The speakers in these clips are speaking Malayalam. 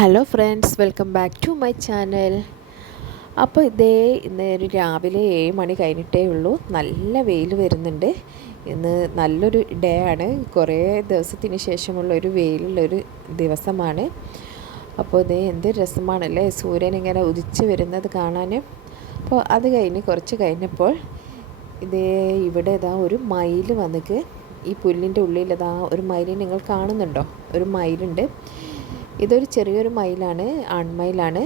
Hello friends, welcome back to my channel. അപ്പോൾ ഇന്ന് ഒരു രാവിലെ 7 മണി കഴിഞ്ഞിട്ടേ ഉള്ളൂ. നല്ല വെയിൽ വരുന്നുണ്ട്. ഇന്ന് നല്ലൊരു ഡേ ആണ്. കുറേ ദിവസത്തിന് ശേഷമുള്ള ഒരു വെയിലുള്ളൊരു ദിവസമാണ്. അപ്പോൾ എന്ത് രസമാണല്ലേ സൂര്യൻ ഇങ്ങനെ ഉദിച്ച് വരുന്നത് കാണാൻ. അപ്പോൾ അത് കുറച്ച് കഴിഞ്ഞപ്പോൾ ഇവിടെ ഒരു മയിൽ വന്നിക്ക്. ഈ പുല്ലിൻ്റെ ഉള്ളിൽ ഒരു മയിൽ നിങ്ങൾ കാണുന്നുണ്ടോ? ഒരു മയിലുണ്ട്. ഇതൊരു ചെറിയൊരു മയിലാണ്, ആൺമയിലാണ്.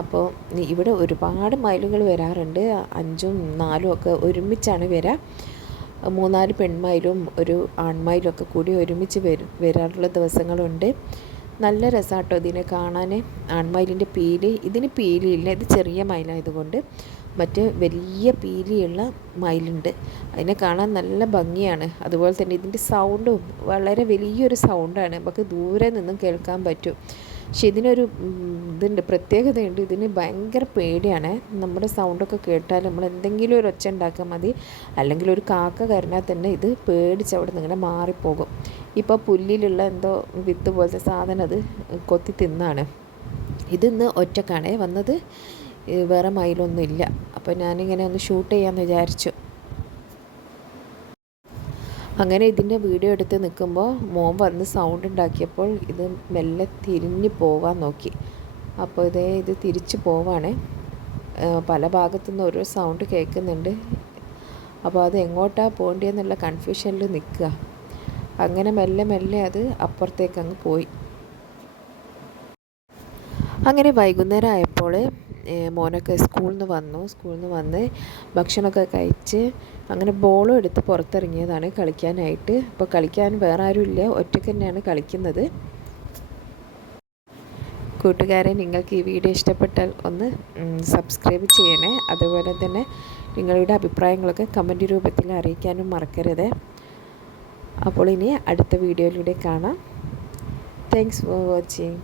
അപ്പോൾ ഇവിടെ ഒരുപാട് മയിലുകൾ വരാറുണ്ട്. 5ഉം 4ഉം ഒക്കെ ഒരുമിച്ചാണ് വരിക. 3-4 പെൺമയിലും ഒരു ആൺമയിലും ഒക്കെ കൂടി ഒരുമിച്ച് വരാറുള്ള ദിവസങ്ങളുണ്ട്. നല്ല രസമാട്ടോ ഇതിനെ കാണാൻ. ആൺമയിലിൻ്റെ പീലി, ഇതിന് പീലിയില്ല, ഇത് ചെറിയ മയിലായതുകൊണ്ട്. മറ്റ് വലിയ പീലിയുള്ള മയിലുണ്ട്. അതിനെ കാണാൻ നല്ല ഭംഗിയാണ്. അതുപോലെ തന്നെ ഇതിൻ്റെ സൗണ്ടും വളരെ വലിയൊരു സൗണ്ടാണ്, നമുക്ക് ദൂരെ നിന്നും കേൾക്കാൻ പറ്റും. പക്ഷെ ഇതിനൊരു പ്രത്യേകതയുണ്ട്. ഇതിന് ഭയങ്കര പേടിയാണ്. നമ്മുടെ സൗണ്ടൊക്കെ കേട്ടാൽ നമ്മൾ എന്തെങ്കിലും ഒരു ഒച്ച ഉണ്ടാക്കാൻ മതി, അല്ലെങ്കിൽ ഒരു കാക്ക കരഞ്ഞാൽ തന്നെ ഇത് പേടിച്ച് അവിടെ നിന്ന് ഇങ്ങനെ മാറിപ്പോകും. ഇപ്പോൾ പുല്ലിലുള്ള എന്തോ വിത്ത് പോലത്തെ സാധനം അത് കൊത്തി തിന്നാണ്. ഇതിന്ന് ഒറ്റക്കാണേ വന്നത്, വേറെ മയിലൊന്നും ഇല്ല. അപ്പോൾ ഞാനിങ്ങനെ ഒന്ന് ഷൂട്ട് ചെയ്യാമെന്ന് വിചാരിച്ചു. അങ്ങനെ ഇതിൻ്റെ വീഡിയോ എടുത്ത് നിൽക്കുമ്പോൾ മോൻ വന്ന് സൗണ്ട് ഉണ്ടാക്കിയപ്പോൾ ഇത് മെല്ലെ തിരിഞ്ഞ് പോകാൻ നോക്കി. അപ്പോൾ ഇത് തിരിച്ച് പോവാണ്. പല ഭാഗത്തുനിന്ന് ഓരോ സൗണ്ട് കേൾക്കുന്നുണ്ട്. അപ്പോൾ അത് എങ്ങോട്ടാണ് പോകേണ്ടതെന്നുള്ള കൺഫ്യൂഷനിൽ നിൽക്കുക. അങ്ങനെ മെല്ലെ അത് അപ്പുറത്തേക്ക് അങ്ങ് പോയി. അങ്ങനെ വൈകുന്നേരം ആയപ്പോൾ മോനൊക്കെ സ്കൂളിൽ നിന്ന് വന്ന് ഭക്ഷണമൊക്കെ കഴിച്ച് അങ്ങനെ ബോളും എടുത്ത് പുറത്തിറങ്ങിയതാണ് കളിക്കാനായിട്ട്. അപ്പോൾ കളിക്കാൻ വേറെ ആരുമില്ല, ഒറ്റയ്ക്ക് തന്നെയാണ് കളിക്കുന്നത്. കൂട്ടുകാരെ, നിങ്ങൾക്ക് ഈ വീഡിയോ ഇഷ്ടപ്പെട്ടാൽ ഒന്ന് സബ്സ്ക്രൈബ് ചെയ്യണേ. അതുപോലെ തന്നെ നിങ്ങളുടെ അഭിപ്രായങ്ങളൊക്കെ കമൻറ്റ് രൂപത്തിൽ അറിയിക്കാനും മറക്കരുത്. അപ്പോൾ ഇനി അടുത്ത വീഡിയോയിലൂടെ കാണാം. Thanks for watching.